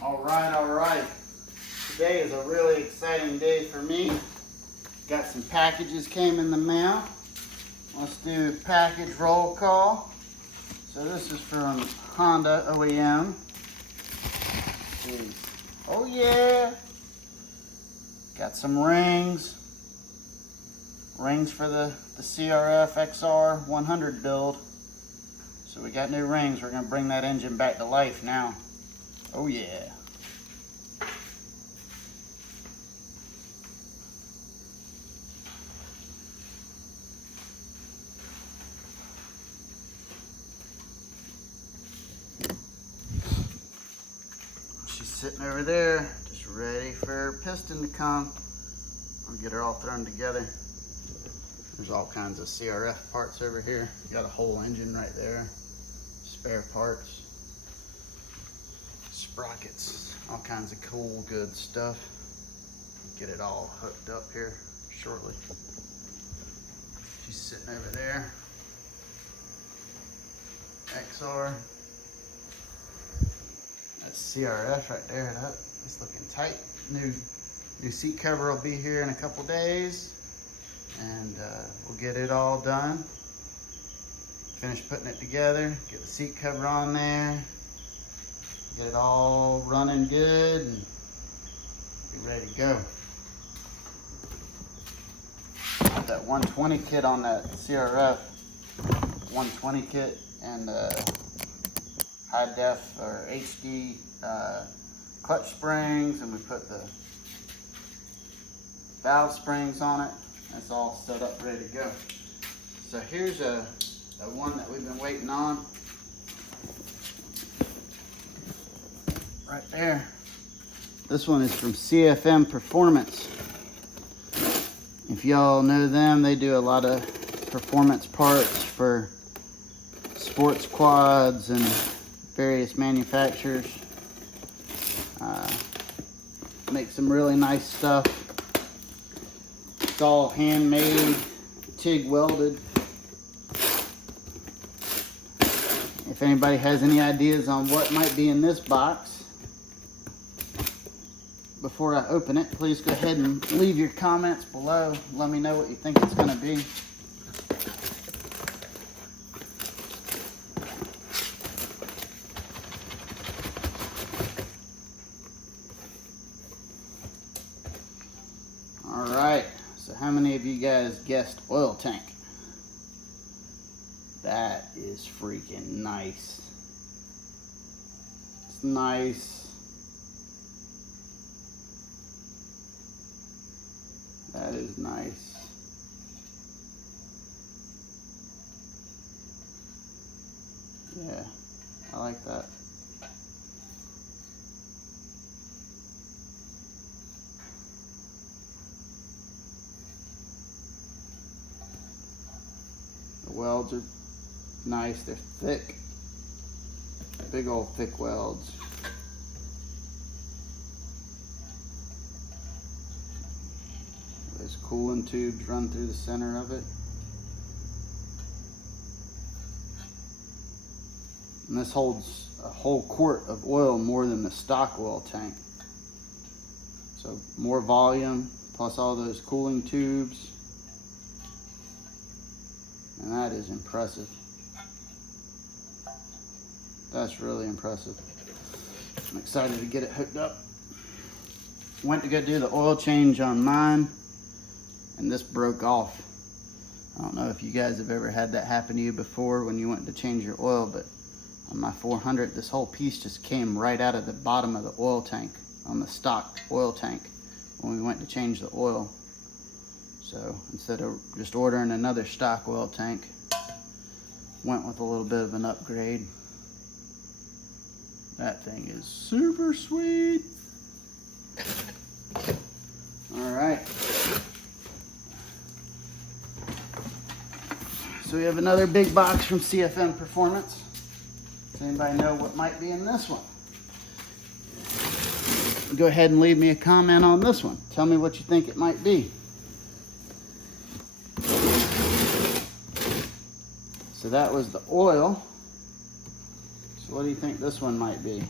All right. Today is a really exciting day for me. Got some packages came in the mail. Let's do package roll call. So this is from Honda OEM. Jeez. Oh yeah. Got some rings. Rings for the CRF XR 100 build. So we got new rings. We're gonna bring that engine back to life now. Oh yeah. She's sitting over there, just ready for her piston to come. I'll get her all thrown together. There's all kinds of CRF parts over here. You got a whole engine right there. Spare parts. Sprockets. All kinds of cool, good stuff. Get it all hooked up here shortly. She's sitting over there. XR. That's CRF right there. It's looking tight. New seat cover will be here in a couple days. And we'll get it all done. Finish putting it together, get the seat cover on there, get it all running good, and be ready to go. Got that 120 kit on that CRF 120 kit and the high def or HD clutch springs, and we put the valve springs on it. It's all set up, ready to go. So here's a one that we've been waiting on. Right there. This one is from CFM Performance. If y'all know them, they do a lot of performance parts for sports quads and various manufacturers. Make some really nice stuff. It's all handmade, TIG welded. If anybody has any ideas on what might be in this box, before I open it, please go ahead and leave your comments below. Let me know what you think it's going to be. All right, so how many of you guys guessed oil tank? That is freaking nice. It's nice. That is nice. Yeah, I like that. The welds are nice, they're thick. Big old thick welds. There's cooling tubes run through the center of it. And this holds a whole quart of oil more than the stock oil tank. So more volume, plus all those cooling tubes. And that is impressive. That's really impressive. I'm excited to get it hooked up. Went to go do the oil change on mine, and this broke off. I don't know if you guys have ever had that happen to you before when you went to change your oil, but on my 400, this whole piece just came right out of the bottom of the oil tank, on the stock oil tank, when we went to change the oil. So instead of just ordering another stock oil tank, went with a little bit of an upgrade. That thing is super sweet. All right. So we have another big box from CFM Performance. Does anybody know what might be in this one? Go ahead and leave me a comment on this one. Tell me what you think it might be. So that was the oil. So what do you think this one might be?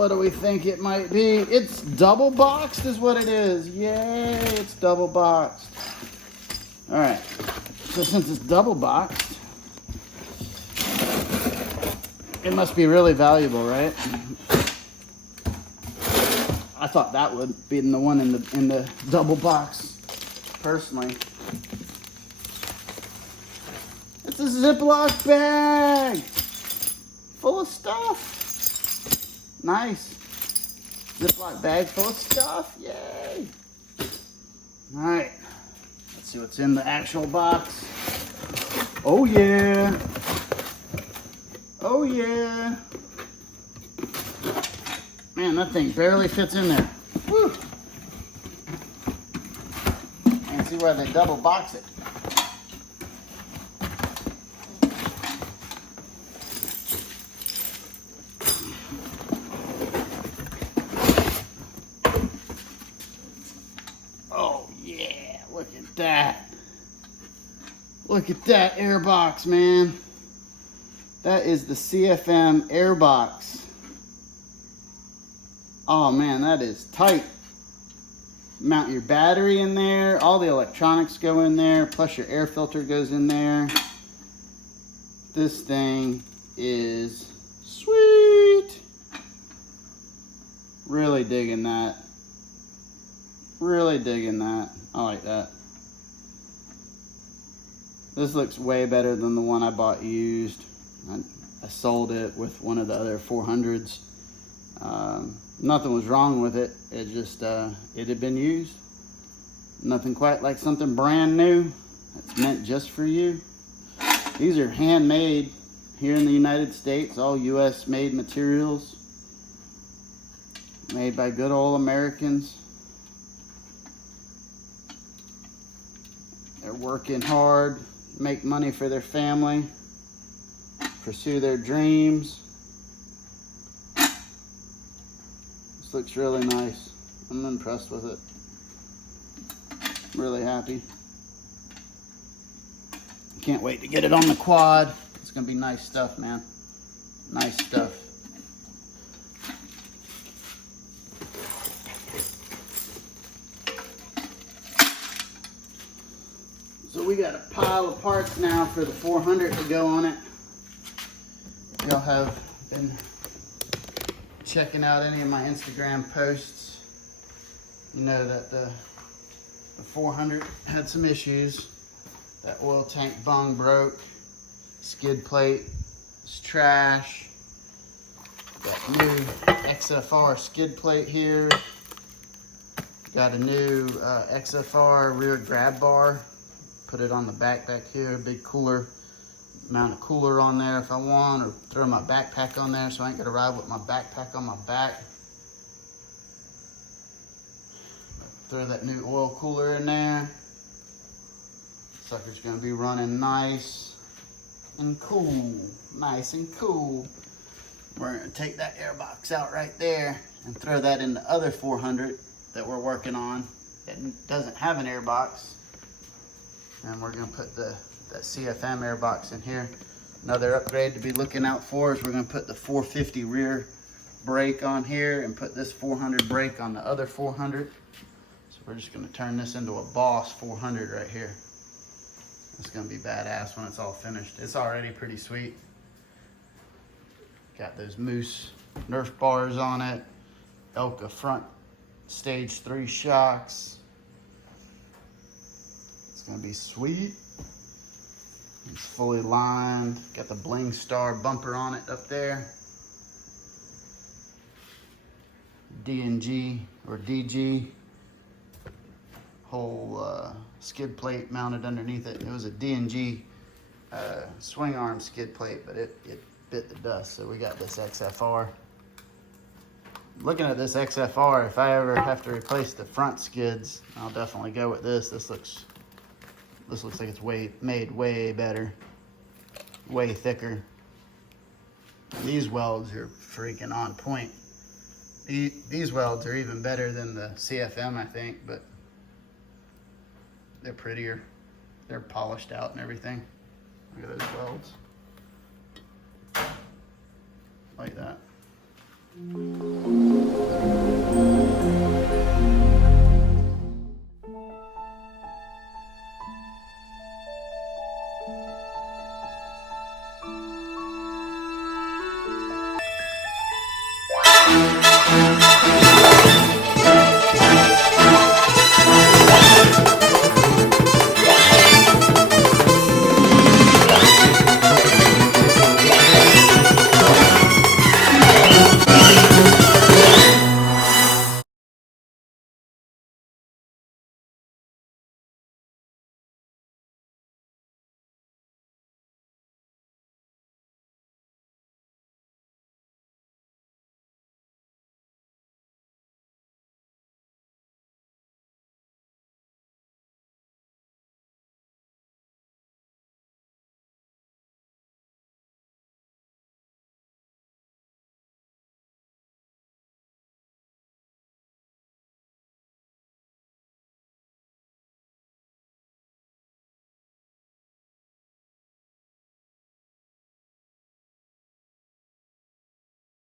what do we think it might be? It's double boxed is what it is. Yay, it's double boxed. All right, so since it's double boxed, it must be really valuable, right? I thought that would be the one in the double box, personally. It's a Ziploc bag full of stuff. Nice. Ziploc bag full of stuff. Yay. All right. Let's see what's in the actual box. Oh, yeah. Oh, yeah. Man, that thing barely fits in there. Woo. Can't see why they double box it. Look at that. Look at that airbox, man. That is the CFM airbox. Oh man, that is tight. Mount your battery in there. All the electronics go in there. Plus your air filter goes in there. This thing is sweet. Really digging that. Really digging that. I like that. This looks way better than the one I bought used. I sold it with one of the other 400s. Nothing was wrong with it. It just, it had been used. Nothing quite like something brand new. It's meant just for you. These are handmade here in the United States, all US made materials. Made by good old Americans. They're working hard, make money for their family, pursue their dreams. This looks really nice. I'm impressed with it. I'm really happy. Can't wait to get it on the quad. It's gonna be nice stuff, man. Nice stuff. So we got a pile of parts now for the 400 to go on it. Y'all have been checking out any of my Instagram posts. You know that the 400 had some issues. That oil tank bung broke. Skid plate is trash. Got new XFR skid plate here. Got a new XFR rear grab bar. Put it on the back here, big cooler, mount a cooler on there if I want, or throw my backpack on there so I ain't gotta ride with my backpack on my back. Throw that new oil cooler in there. Sucker's gonna be running nice and cool, nice and cool. We're gonna take that airbox out right there and throw that in the other 400 that we're working on that doesn't have an airbox. And we're gonna put that CFM airbox in here. Another upgrade to be looking out for is we're gonna put the 450 rear brake on here and put this 400 brake on the other 400. So we're just gonna turn this into a Boss 400 right here. It's gonna be badass when it's all finished. It's already pretty sweet. Got those Moose Nerf bars on it. Elka front stage 3 shocks. It's gonna be sweet. It's fully lined. Got the Bling Star bumper on it up there. DNG or DG. Whole skid plate mounted underneath it. It was a DNG swing arm skid plate, but it bit the dust. So we got this XFR. Looking at this XFR, if I ever have to replace the front skids, I'll definitely go with this. This looks like it's made way better, way thicker. These welds are freaking on point. These welds are even better than the CFM, I think, but they're prettier. They're polished out and everything. Look at those welds. Like that.